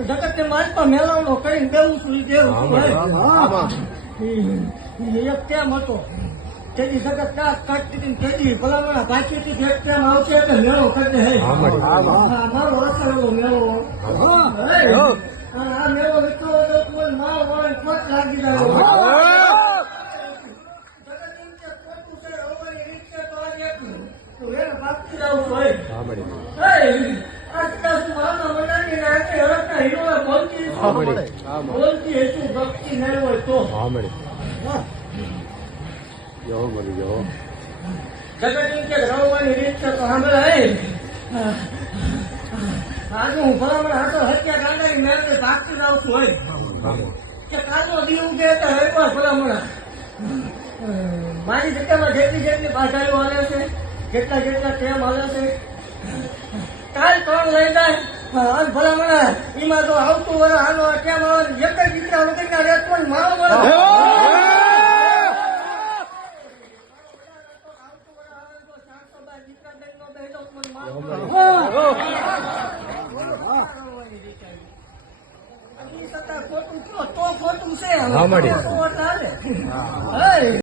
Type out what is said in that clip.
જગત ને માલપા મેળવણો કરીને દેવું છું એક કેમ હતો તેની જગત કાઢતી તેની ભલામણા પાછી એક કેમ આવશે એટલે મેળો કરી હે મારો અસરેલો મેળો આ મેળો નીકળો તો કોઈ માર વળે કોટ લાગી જાય આજે હું ભલામણ હતો હત્યા કાંડાની મેળવે ભાગતી જાઉં છું હોય કે કાચો દીવ ઉગે તો એકવાર ભલામણ મારી જગ્યામાં જેટલી બાધાઓ હાલે છે જેટલા ટેમ હાલે છે કાલ કોણ લઈ જાય ભલામણ એમાં તો આવતું વર આનો કેમ આવે એક જ દીકરા વગરના રેત પણ મારો મળે ખોટું છે